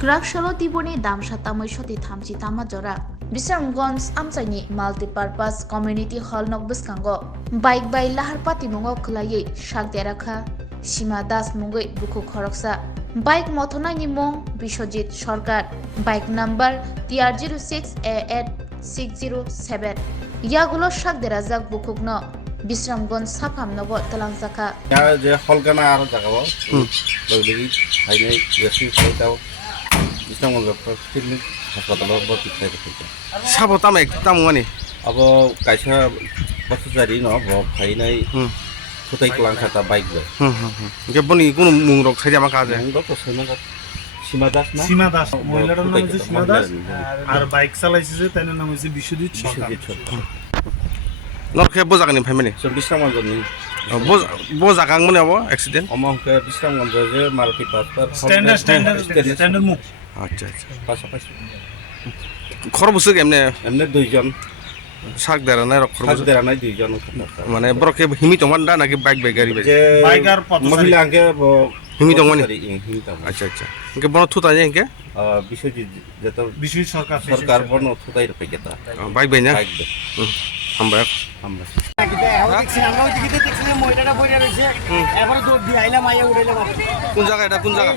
Krakshalo tiboni damshata moishoti thamchi tama jora. Bishramganj amchaini Multipurpose Community Hall nok Bwskango. Bike by Lahar patimungo khulaye shak Derekha Sima Das mungoi buku khoroksa. Bike mothonani mong Bishojit Sarkar. Bike number TR06A8607. Yagulo shak derazak bukukno. Bishramganj saphamnobo talangjaka. Ya je holgana aro jagao. Logli haine yesi hoitaw. Bishramganj clinic hospital boti khaite. Sabo tamek tamwani. Abo kaisa basujari no bo khainai. Thutai klangkhata bike be. Ge boni kono mungrok khaijama kaje. Mungrok to sema Sima Das na? Sima Das মহিলাটার নাম হচ্ছে সীমা দাস আর bike চালাইছে যে তার নাম হচ্ছে বিশ্বজিৎ সরকার লরখে বজাগানি family Bishramganj ni বজাগাং মনে হবো accident amongke Bishramganj je Maruti Pastor standard মুখ আচ্ছা আচ্ছা পাশাপাশি খর বসে কেমনে এমনি দুইজন শাক দেরা না রক্ষর বসে দেরা নাই দুইজন মানে বরকে হিমিত মানডা নাকি বাইক গাড়ি যে বাইক আর পথচারী মহিলা আঙ্কে হিমিত মানে হিমিত আচ্ছা আচ্ছা ইনকে বন থুতা যায় ইনকে বিশ্বজিৎ যেটা বিশ্বজিৎ সরকার সরকার বন থুতাই রূপে গেতা বাইক বাইনা বাইক দে আমরা আমরা কোন জায়গা এটা কোন জায়গা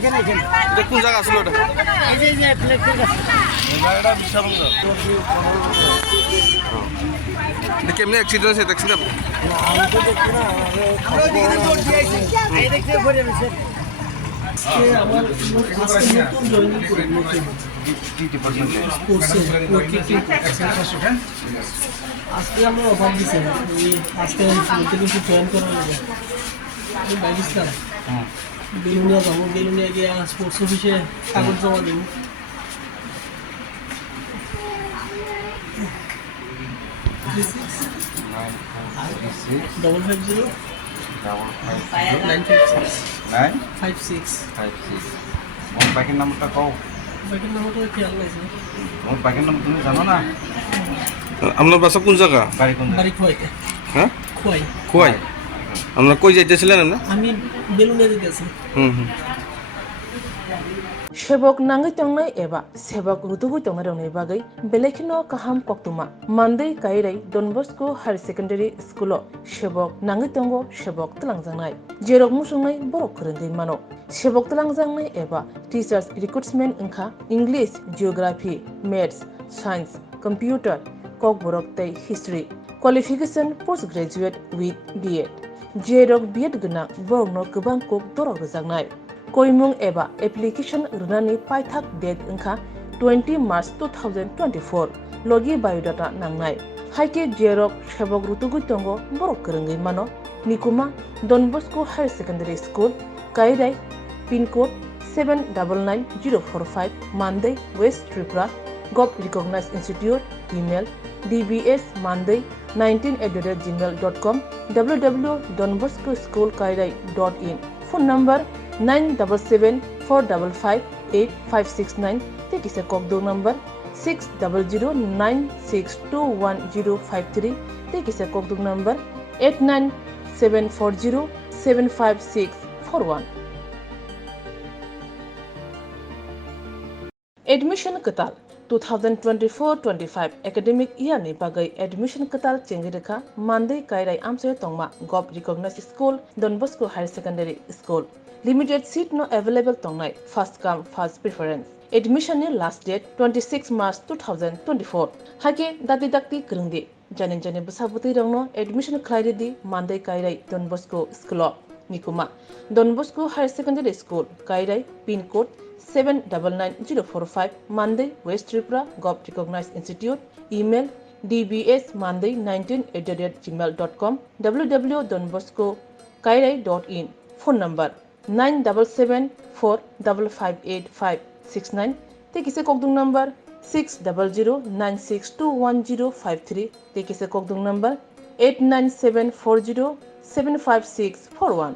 এটা কোন জায়গা আসলে এটা এটা কেমনে অ্যাক্সিডেন্ট হয়েছে দেখছেন আপনি আজকে আমরা অভাব দিচ্ছি আজকে কিছু জয়েন করা যাবে আমি বাইকিস্তান বেলুনিয়া যাবো বেলুনিয়া গিয়ে স্পোর্টস অফিসে কাগজ জমা দিব ডবল 50 956 বাইকের নামটা কও বাইকের নামটা খেয়াল লাগছে মোর বাইকের নাম তুমি জানো না আপনার বাসা কোন জায়গা বাড়ি খোয়াইতে হ্যাঁ খোয়াই খোয়াই আপনারা কই যাইতেছিলেন আপনি আমি বেলুনিয়া যেতে আছি Shebok nangai tongnai eba sebok rutugu tongnai rongni bagai belekino kaham koktuma Monday kairai Don Bosco Higher Secondary School shebok nangai tongo shebok tlangjanghnai jerok musungnai borok khorengui mano shebok tlangjanghnai eba teachers recruitment engkha English Geography Maths Science Computer kok borok tei History qualification postgraduate with B.Ed jerok B.Ed gna borokno gobang kok dorok rejangnai Koimung eba application runani paithak date engkha 20 March 2024 logi biodata nangnai haike jerok shebok rutugu tongo borok korengui mano nikuma Don Bosco Higher Secondary School kairai pin code 799045 Monday West Tripura Gov Recognized Institute email dbsmonday19@gmail.com www.donboscoschoolkairai.in phone number 977-455-8569 take is a Kokdo number 60096210053 take is a Kokdo number 897407561 Admission Katal 2024-25 academic year ni bagai admission katal Derekha Monday kairai amsoy tongma Gov Recognized School Don Bosco Higher Secondary School limited seat no available tongnai first come first preference admission ni last date 26 March 2024 hake dati dakti krungdi jane basabuti rongno admission khlaide di Monday kairai Don Bosco School nikuma Don Bosco Higher Secondary School kairai pin code 799045 Monday West Tripura Gov Recognized Institute email dbsmonday19@gmail.com www.donboscokairai.in phone number 977-4558569 take is a Kokdung number 60096210053 take is a Kokdung number 89740756141